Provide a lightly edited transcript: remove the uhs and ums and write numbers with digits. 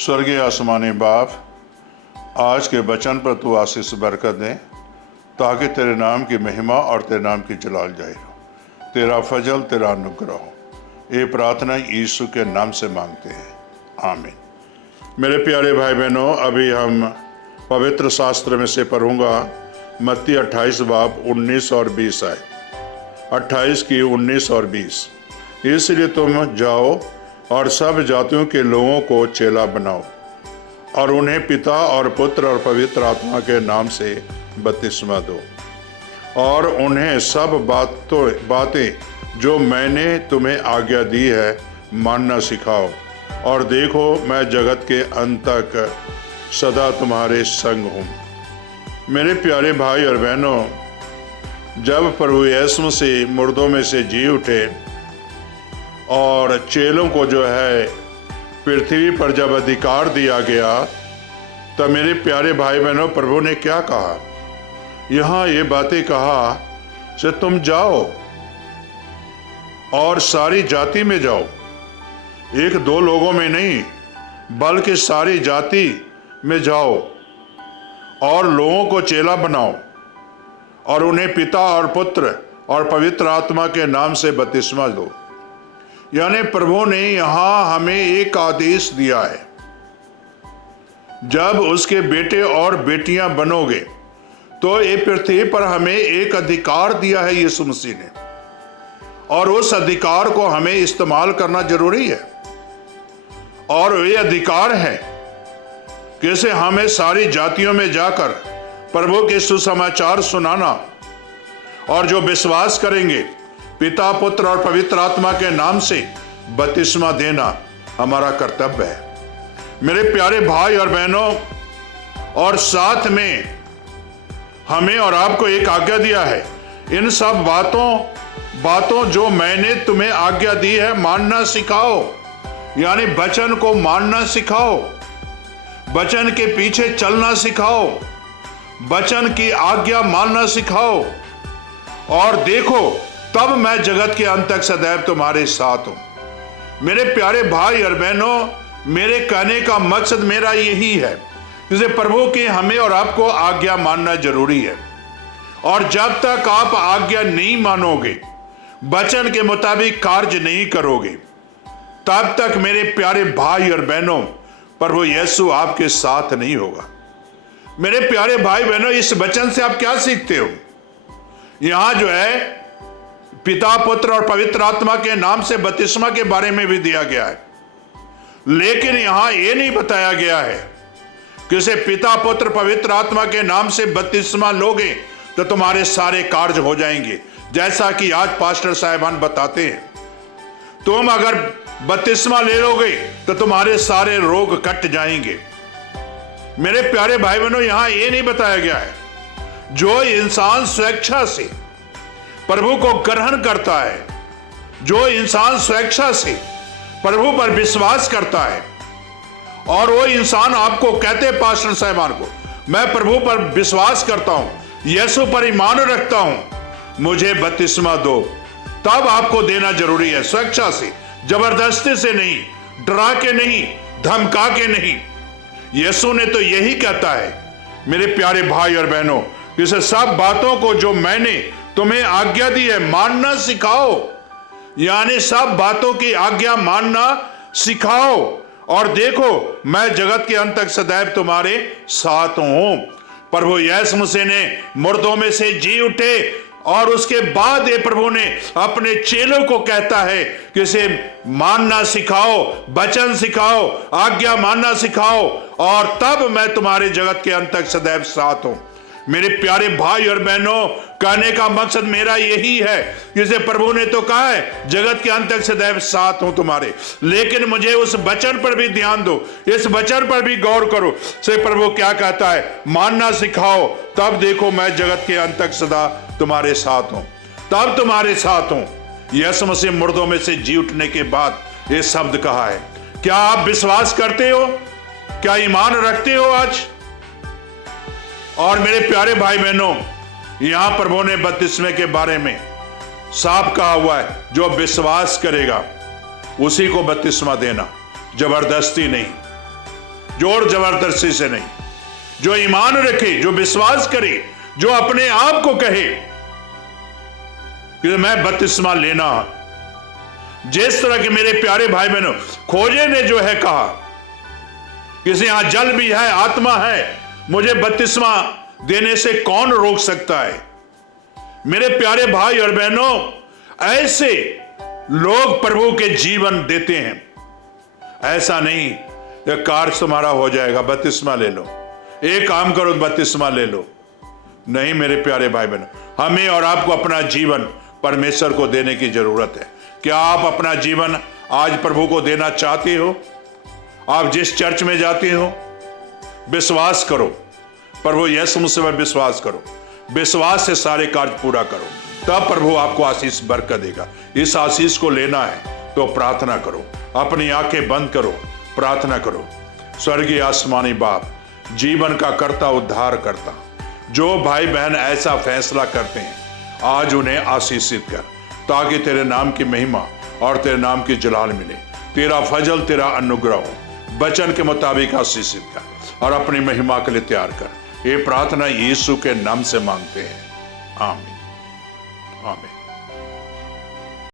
स्वर्गीय आसमानी बाप, आज के वचन पर तू आशीष बरकत दे ताकि तेरे नाम की महिमा और तेरे नाम की जलाल जाहिर हो, तेरा फजल, तेरा अनुग्रह हो। ये प्रार्थना यीशु के नाम से मांगते हैं, आमीन। मेरे प्यारे भाई बहनों, अभी हम पवित्र शास्त्र में से पढ़ूंगा मत्ती 28 बाब 19 और 20 आए, 28 की 19 और 20। इसलिए तुम जाओ और सब जातियों के लोगों को चेला बनाओ और उन्हें पिता और पुत्र और पवित्र आत्मा के नाम से बपतिस्मा दो और उन्हें सब बातें जो मैंने तुम्हें आज्ञा दी है मानना सिखाओ। और देखो, मैं जगत के अंत तक सदा तुम्हारे संग हूँ। मेरे प्यारे भाई और बहनों, जब प्रभु यीशु मसीह मुर्दों में से जी उठे और चेलों को जो है पृथ्वी पर जब अधिकार दिया गया, तब मेरे प्यारे भाई बहनों, प्रभु ने क्या कहा? यहाँ ये बातें कहा कि तुम जाओ और सारी जाति में जाओ, एक दो लोगों में नहीं बल्कि सारी जाति में जाओ और लोगों को चेला बनाओ और उन्हें पिता और पुत्र और पवित्र आत्मा के नाम से बपतिस्मा दो। यानी प्रभु ने यहाँ हमें एक आदेश दिया है, जब उसके बेटे और बेटियां बनोगे तो ये पृथ्वी पर हमें एक अधिकार दिया है यीशु मसीह ने, और उस अधिकार को हमें इस्तेमाल करना जरूरी है। और ये अधिकार है कि हमें सारी जातियों में जाकर प्रभु के सुसमाचार सुनाना, और जो विश्वास करेंगे पिता, पुत्र और पवित्र आत्मा के नाम से बपतिस्मा देना हमारा कर्तव्य है। मेरे प्यारे भाई और बहनों, और साथ में हमें और आपको एक आज्ञा दिया है, इन सब बातों जो मैंने तुम्हें आज्ञा दी है मानना सिखाओ। यानी वचन को मानना सिखाओ, वचन के पीछे चलना सिखाओ, वचन की आज्ञा मानना सिखाओ। और देखो, तब मैं जगत के अंत तक सदैव तुम्हारे साथ हूं। मेरे प्यारे भाई और बहनों, मेरे कहने का मकसद मेरा यही है, जैसे प्रभु की हमें और आपको आज्ञा मानना जरूरी है। और जब तक आप आज्ञा नहीं मानोगे, वचन के मुताबिक कार्य नहीं करोगे, तब तक मेरे प्यारे भाई और बहनों, प्रभु यीशु आपके साथ नहीं होगा। मेरे प्यारे भाई बहनों, इस वचन से आप क्या सीखते हो? यहां जो है पिता, पुत्र और पवित्र आत्मा के नाम से बपतिस्मा के बारे में भी दिया गया है, लेकिन यहां यह नहीं बताया गया है कि से पिता, पुत्र, पवित्र आत्मा के नाम से बपतिस्मा लोगे तो तुम्हारे सारे कार्य हो जाएंगे। जैसा कि आज पास्टर साहिबान बताते हैं, तुम अगर बपतिस्मा ले लोगे तो तुम्हारे सारे रोग कट जाएंगे। मेरे प्यारे भाई बहनों, यहां यह नहीं बताया गया है, जो इंसान स्वेच्छा से प्रभु को ग्रहण करता है, जो इंसान स्वेच्छा से प्रभु पर विश्वास करता है, और वो इंसान आपको कहते पास्टर साहिबान को, मैं प्रभु पर विश्वास करता हूं, यीशु पर ईमान रखता हूं, मुझे बपतिस्मा दो, तब आपको देना जरूरी है। स्वेच्छा से, जबरदस्ती से नहीं, डरा के नहीं, धमका के नहीं। यीशु ने तो यही कहता है मेरे प्यारे भाई और बहनों, इस सब बातों को जो मैंने तुम्हें आज्ञा दी है मानना सिखाओ। यानी सब बातों की आज्ञा मानना सिखाओ। और देखो, मैं जगत के अंत तक सदैव तुम्हारे साथ हूं। प्रभु यीशु मसीह ने मुर्दों में से जी उठे, और उसके बाद ये प्रभु ने अपने चेलों को कहता है कि इसे मानना सिखाओ, वचन सिखाओ, आज्ञा मानना सिखाओ, और तब मैं तुम्हारे जगत के अंत तक सदैव साथ हूं। मेरे प्यारे भाई और बहनों, कहने का मकसद मेरा यही है, जिसे प्रभु ने तो कहा है जगत के अंत तक सदैव साथ हूं तुम्हारे, लेकिन मुझे उस वचन पर भी ध्यान दो, इस वचन पर भी गौर करो से प्रभु क्या कहता है, मानना सिखाओ, तब देखो मैं जगत के अंत तक सदा तुम्हारे साथ हूं, तब तुम्हारे साथ हूं। यीशु मसीह मुर्दों में से जी उठने के बाद ये शब्द कहा है। क्या आप विश्वास करते हो? क्या ईमान रखते हो आज? और मेरे प्यारे भाई बहनों, यहां प्रभु ने बपतिस्मे के बारे में साफ कहा हुआ है, जो विश्वास करेगा उसी को बपतिस्मा देना, जबरदस्ती नहीं। जोर जबरदस्ती से नहीं। जो ईमान रखे, जो विश्वास करे, जो अपने आप को कहे कि मैं बपतिस्मा लेना, जिस तरह के मेरे प्यारे भाई बहनों खोजे ने जो है कहा, किसी यहां जल भी है, आत्मा है, मुझे बपतिस्मा देने से कौन रोक सकता है। मेरे प्यारे भाई और बहनों, ऐसे लोग प्रभु के जीवन देते हैं। ऐसा नहीं कि कार्य तुम्हारा हो जाएगा, बपतिस्मा ले लो, एक काम करो बपतिस्मा ले लो। नहीं मेरे प्यारे भाई बहनों, हमें और आपको अपना जीवन परमेश्वर को देने की जरूरत है। क्या आप अपना जीवन आज प्रभु को देना चाहते हो? आप जिस चर्च में जाते हो, विश्वास करो, प्रभु यीशु मसीह पर विश्वास करो, विश्वास से सारे कार्य पूरा करो, तब प्रभु आपको आशीष बरकत देगा। इस आशीष को लेना है तो प्रार्थना करो, अपनी आंखें बंद करो, प्रार्थना करो। स्वर्गीय आसमानी बाप, जीवन का कर्ता, उद्धार करता, जो भाई बहन ऐसा फैसला करते हैं, आज उन्हें आशीषित कर, ताकि तेरे नाम की महिमा और तेरे नाम की जलाल मिले, तेरा फजल, तेरा अनुग्रह हो। वचन के मुताबिक आशीषित कर और अपनी महिमा के लिए तैयार कर। ये प्रार्थना यीशु के नाम से मांगते हैं, आमीन, आमीन।